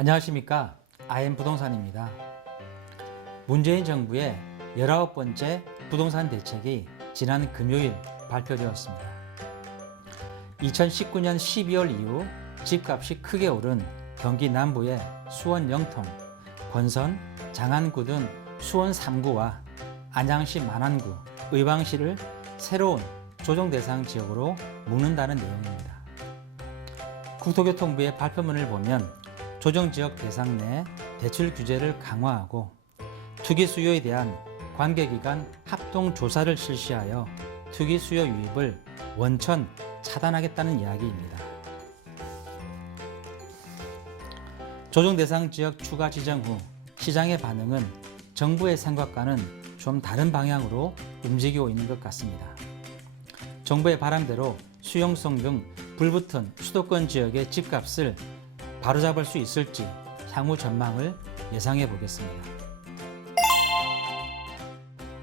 안녕하십니까. IM부동산입니다. 문재인 정부의 19번째 부동산 대책이 지난 금요일 발표되었습니다. 2019년 12월 이후 집값이 크게 오른 경기 남부의 수원 영통, 권선, 장안구 등 수원 3구와 안양시 만안구, 의왕시를 새로운 조정 대상 지역으로 묶는다는 내용입니다. 국토교통부의 발표문을 보면 조정지역 대상 내 대출 규제를 강화하고 투기 수요에 대한 관계기관 합동조사를 실시하여 투기 수요 유입을 원천 차단하겠다는 이야기입니다. 조정 대상 지역 추가 지정 후 시장의 반응은 정부의 생각과는 좀 다른 방향으로 움직이고 있는 것 같습니다. 정부의 바람대로 수용성 등 불붙은 수도권 지역의 집값을 바로잡을 수 있을지 향후 전망을 예상해 보겠습니다.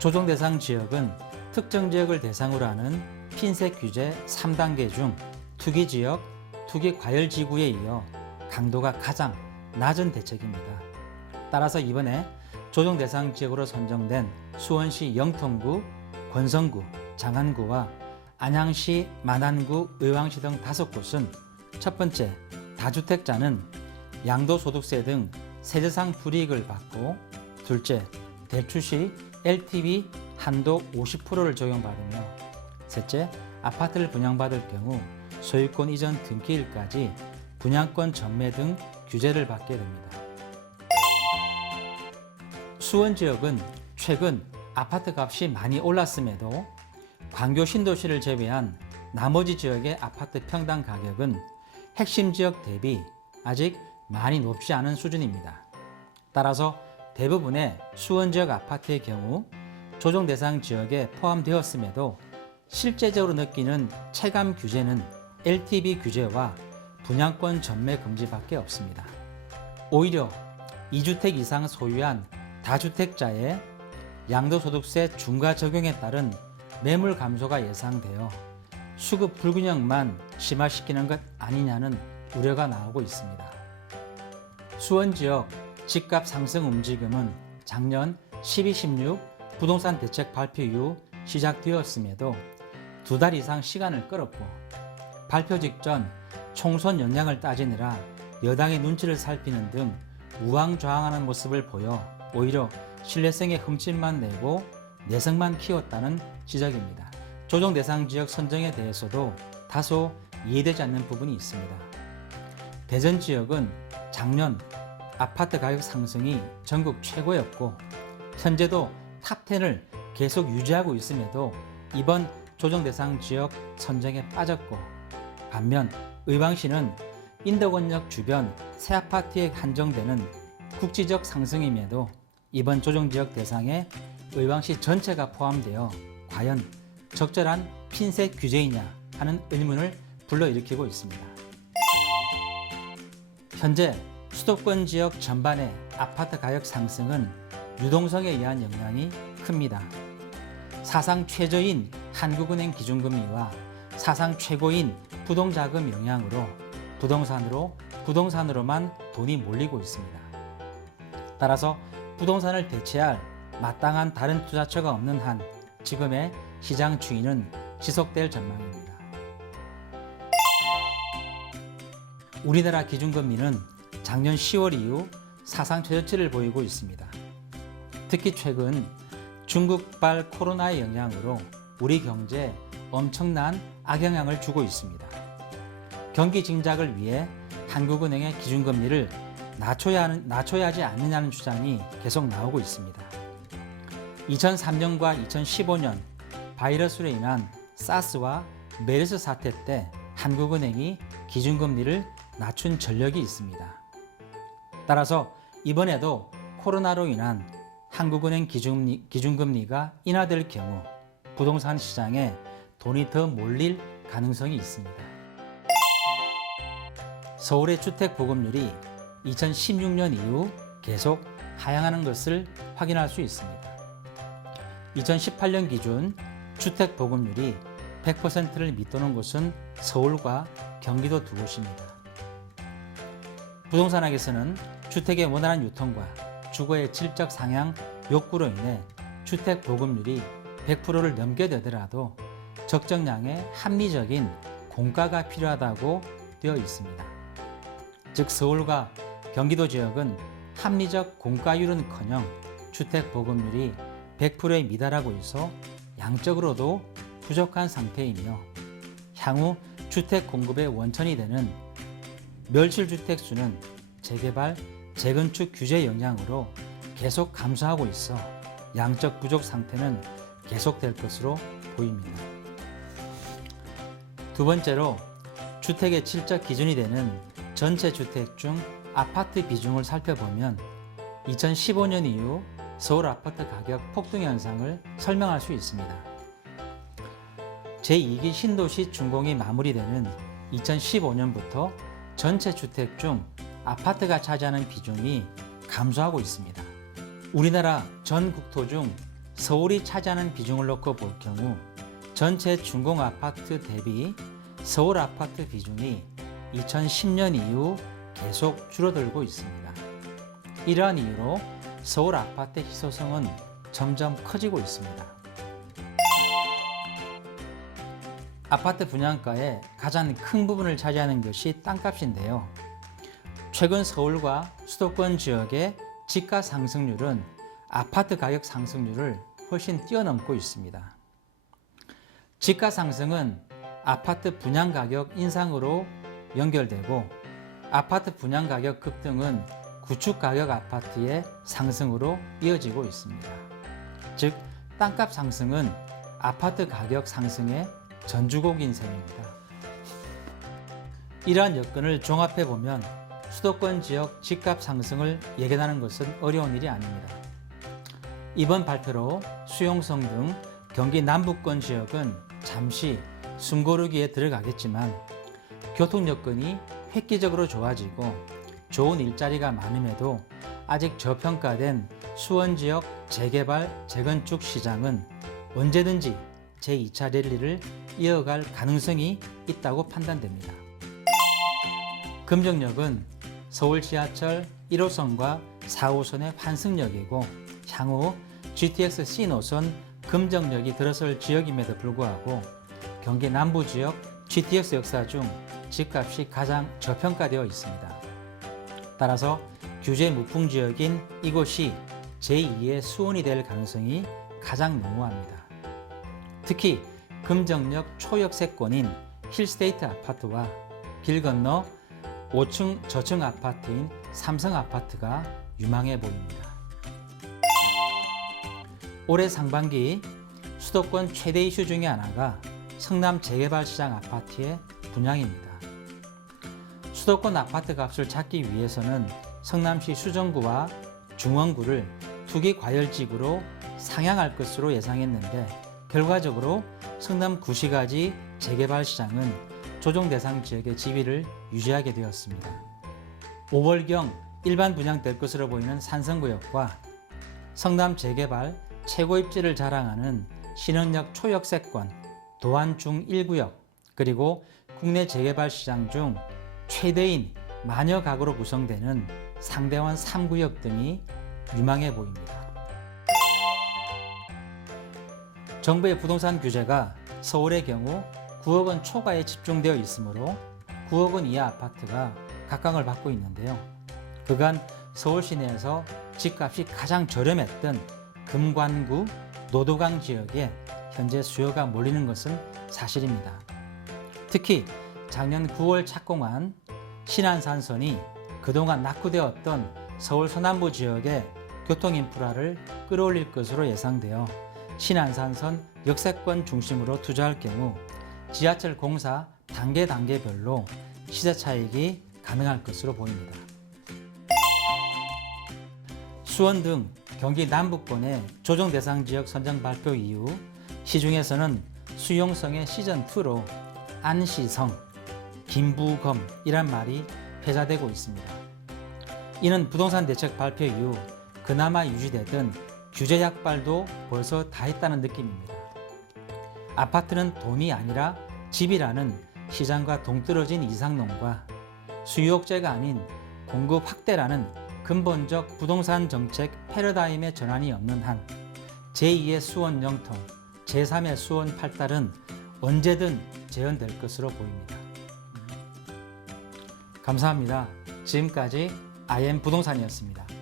조정 대상 지역은 특정 지역을 대상으로 하는 핀셋 규제 3단계 중 투기지역, 투기과열지구에 이어 강도가 가장 낮은 대책입니다. 따라서 이번에 조정 대상 지역으로 선정된 수원시 영통구, 권선구, 장안구와 안양시, 만안구, 의왕시 등 5곳은 첫 번째, 다주택자는 양도소득세 등 세제상 불이익을 받고, 둘째, 대출 시 LTV 한도 50%를 적용받으며, 셋째, 아파트를 분양받을 경우 소유권 이전 등기일까지 분양권 전매 등 규제를 받게 됩니다. 수원 지역은 최근 아파트 값이 많이 올랐음에도 광교 신도시를 제외한 나머지 지역의 아파트 평당 가격은 핵심 지역 대비 아직 많이 높지 않은 수준입니다. 따라서 대부분의 수원 지역 아파트의 경우 조정 대상 지역에 포함되었음에도 실제적으로 느끼는 체감 규제는 LTV 규제와 분양권 전매 금지밖에 없습니다. 오히려 2주택 이상 소유한 다주택자의 양도소득세 중과 적용에 따른 매물 감소가 예상되어 수급 불균형만 심화시키는 것 아니냐는 우려가 나오고 있습니다. 수원 지역 집값 상승 움직임은 작년 12.16 부동산 대책 발표 이후 시작되었음에도 2달 이상 시간을 끌었고, 발표 직전 총선 영향을 따지느라 여당의 눈치를 살피는 등 우왕좌왕하는 모습을 보여 오히려 신뢰성에 흠집만 내고 내성만 키웠다는 지적입니다. 조정 대상 지역 선정에 대해서도 다소 이해되지 않는 부분이 있습니다. 대전 지역은 작년 아파트 가격 상승이 전국 최고였고 현재도 탑10을 계속 유지하고 있음에도 이번 조정 대상 지역 선정에 빠졌고, 반면 의왕시는 인덕원역 주변 새 아파트에 한정되는 국지적 상승임에도 이번 조정지역 대상에 의왕시 전체가 포함되어 과연 적절한 핀셋 규제이냐 하는 의문을 불러일으키고 있습니다. 현재 수도권 지역 전반의 아파트 가격 상승은 유동성에 의한 영향이 큽니다. 사상 최저인 한국은행 기준금리와 사상 최고인 부동자금 영향으로 부동산으로만 돈이 몰리고 있습니다. 따라서 부동산을 대체할 마땅한 다른 투자처가 없는 한 지금의 시장 추이는 지속될 전망입니다. 우리나라 기준금리는 작년 10월 이후 사상 최저치를 보이고 있습니다. 특히 최근 중국발 코로나의 영향으로 우리 경제에 엄청난 악영향을 주고 있습니다. 경기 진작을 위해 한국은행의 기준금리를 낮춰야 하지 않느냐는 주장이 계속 나오고 있습니다. 2003년과 2015년 바이러스로 인한 사스와 메르스 사태 때 한국은행이 기준금리를 낮춘 전력이 있습니다. 따라서 이번에도 코로나로 인한 한국은행 기준금리가 인하될 경우 부동산 시장에 돈이 더 몰릴 가능성이 있습니다. 서울의 주택 보급률이 2016년 이후 계속 하향하는 것을 확인할 수 있습니다. 2018년 기준 주택 보급률이 100%를 밑도는 곳은 서울과 경기도 두 곳입니다. 부동산학에서는 주택의 원활한 유통과 주거의 질적 상향 욕구로 인해 주택 보급률이 100%를 넘겨되더라도 적정량의 합리적인 공가가 필요하다고 되어 있습니다. 즉 서울과 경기도 지역은 합리적 공가율은커녕 주택 보급률이 100%에 미달하고 있어 양적으로도 부족한 상태이며 향후 주택 공급의 원천이 되는 멸실주택 수는 재개발, 재건축 규제 영향으로 계속 감소하고 있어 양적 부족 상태는 계속될 것으로 보입니다. 두 번째로 주택의 질적 기준이 되는 전체 주택 중 아파트 비중을 살펴보면 2015년 이후 서울 아파트 가격 폭등 현상을 설명할 수 있습니다. 제2기 신도시 준공이 마무리되는 2015년부터 전체 주택 중 아파트가 차지하는 비중이 감소하고 있습니다. 우리나라 전 국토 중 서울이 차지하는 비중을 놓고 볼 경우 전체 준공 아파트 대비 서울 아파트 비중이 2010년 이후 계속 줄어들고 있습니다. 이러한 이유로 서울 아파트의 희소성은 점점 커지고 있습니다. 아파트 분양가의 가장 큰 부분을 차지하는 것이 땅값인데요. 최근 서울과 수도권 지역의 집가 상승률은 아파트 가격 상승률을 훨씬 뛰어넘고 있습니다. 집가 상승은 아파트 분양 가격 인상으로 연결되고 아파트 분양 가격 급등은 구축 가격 아파트의 상승으로 이어지고 있습니다. 즉, 땅값 상승은 아파트 가격 상승의 전주곡인 셈입니다. 이러한 여건을 종합해 보면 수도권 지역 집값 상승을 예견하는 것은 어려운 일이 아닙니다. 이번 발표로 수용성 등 경기 남부권 지역은 잠시 숨고르기에 들어가겠지만 교통 여건이 획기적으로 좋아지고 좋은 일자리가 많음에도 아직 저평가된 수원 지역 재개발, 재건축 시장은 언제든지 제2차 랠리를 이어갈 가능성이 있다고 판단됩니다. 금정역은 서울 지하철 1호선과 4호선의 환승역이고 향후 GTX C 노선 금정역이 들어설 지역임에도 불구하고 경기 남부 지역 GTX 역사 중 집값이 가장 저평가되어 있습니다. 따라서 규제 무풍 지역인 이곳이 제2의 수원이 될 가능성이 가장 농후합니다. 특히 금정역 초역세권인 힐스테이트 아파트와 길 건너 5층 저층 아파트인 삼성 아파트가 유망해 보입니다. 올해 상반기 수도권 최대 이슈 중에 하나가 성남 재개발 시장 아파트의 분양입니다. 수도권 아파트 값을 잡기 위해서는 성남시 수정구와 중원구를 투기 과열지구로 상향할 것으로 예상했는데 결과적으로 성남 구시가지 재개발 시장은 조정 대상 지역의 지위를 유지하게 되었습니다. 5월경 일반 분양될 것으로 보이는 산성구역과 성남 재개발 최고 입지를 자랑하는 신흥역 초역세권, 도안 중 1구역, 그리고 국내 재개발 시장 중 최대인 만여 가구로 구성되는 상대원 3구역 등이 유망해 보입니다. 정부의 부동산 규제가 서울의 경우 9억 원 초과에 집중되어 있으므로 9억 원 이하 아파트가 각광을 받고 있는데요. 그간 서울 시내에서 집값이 가장 저렴했던 금관구, 노도강 지역에 현재 수요가 몰리는 것은 사실입니다. 특히 작년 9월 착공한 신안산선이 그동안 낙후되었던 서울 서남부 지역의 교통 인프라를 끌어올릴 것으로 예상되어 신안산선 역세권 중심으로 투자할 경우 지하철 공사 단계별로 시세 차익이 가능할 것으로 보입니다. 수원 등 경기 남부권의 조정 대상 지역 선정 발표 이후 시중에서는 수용성의 시즌2로 안시성, 김부검이란 말이 회자되고 있습니다. 이는 부동산 대책 발표 이후 그나마 유지되던 규제 약발도 벌써 다 했다는 느낌입니다. 아파트는 돈이 아니라 집이라는 시장과 동떨어진 이상론과 수요 억제가 아닌 공급 확대라는 근본적 부동산 정책 패러다임의 전환이 없는 한 제2의 수원 영통, 제3의 수원 팔달은 언제든 재현될 것으로 보입니다. 감사합니다. 지금까지 IM 부동산이었습니다.